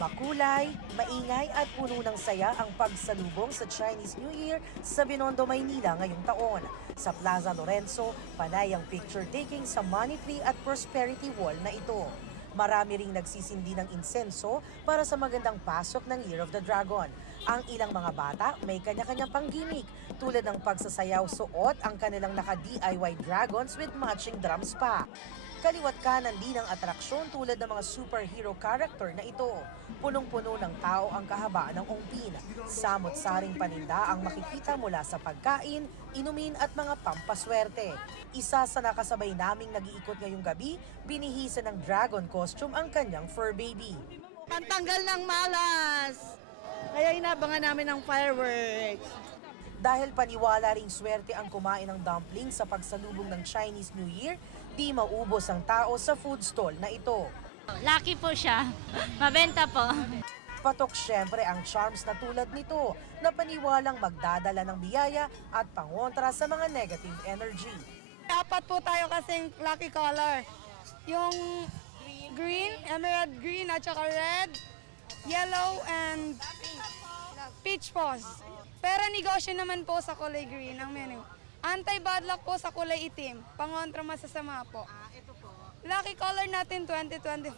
Makulay, maingay at puno ng saya ang pagsalubong sa Chinese New Year sa Binondo, Maynila ngayong taon. Sa Plaza Lorenzo, panay ang picture-taking sa Money Tree at Prosperity Wall na ito. Marami ring nagsisindi ng insenso para sa magandang pasok ng Year of the Dragon. Ang ilang mga bata may kanya-kanyang panggimik tulad ng pagsasayaw suot ang kanilang naka-DIY dragons with matching drums pa. Kaliwat kanan din ang atraksyon tulad ng mga superhero character na ito. Punong-puno ng tao ang kahabaan ng ongpin. Samot-saring paninda ang makikita mula sa pagkain, inumin at mga pampaswerte. Isa sa nakasabay naming nag-iikot ngayong gabi, binihisa ng dragon costume ang kanyang fur baby. Pantanggal ng malas! Kaya inabangan namin ng fireworks. Dahil paniwala ring swerte ang kumain ng dumpling sa pagsalubong ng Chinese New Year, di maubos ang tao sa food stall na ito. Lucky po siya. Mabenta po. Patok syempre ang charms na tulad nito na paniwalang magdadala ng biyaya at pangontra sa mga negative energy. Apat po tayo kasing lucky color. Yung green, emerald green at saka red, yellow, and peach po. Pero negosyo naman po sa kulay green ang menu. Anti-bad luck po sa kulay itim. Pangontra masasama po. Ito po. Lucky color natin 2024.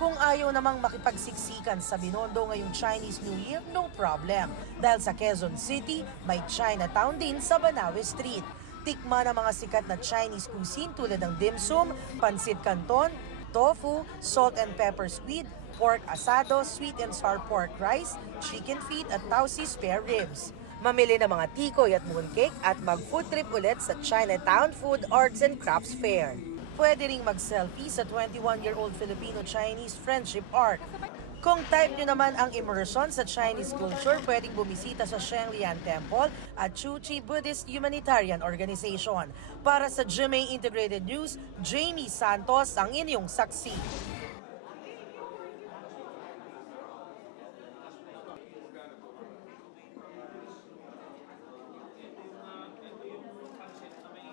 Kung ayaw namang makipagsiksikan sa Binondo ngayong Chinese New Year, no problem. Dahil sa Quezon City, may Chinatown din sa Banawe Street. Tikman ang mga sikat na Chinese cuisine tulad ng dim sum, pansit canton, tofu, salt and pepper squid, pork asado, sweet and sour pork rice, chicken feet at tausi spare ribs. Mamili ng mga tikoy at mooncake at mag-food trip ulit sa Chinatown Food, Arts and Crafts Fair. Pwede ring mag-selfie sa 21-year-old Filipino-Chinese Friendship Arc. Kung type nyo naman ang immersion sa Chinese culture, pwedeng bumisita sa Shenglian Temple at Chuchi Buddhist Humanitarian Organization. Para sa GMA Integrated News, Jamie Santos ang inyong saksi.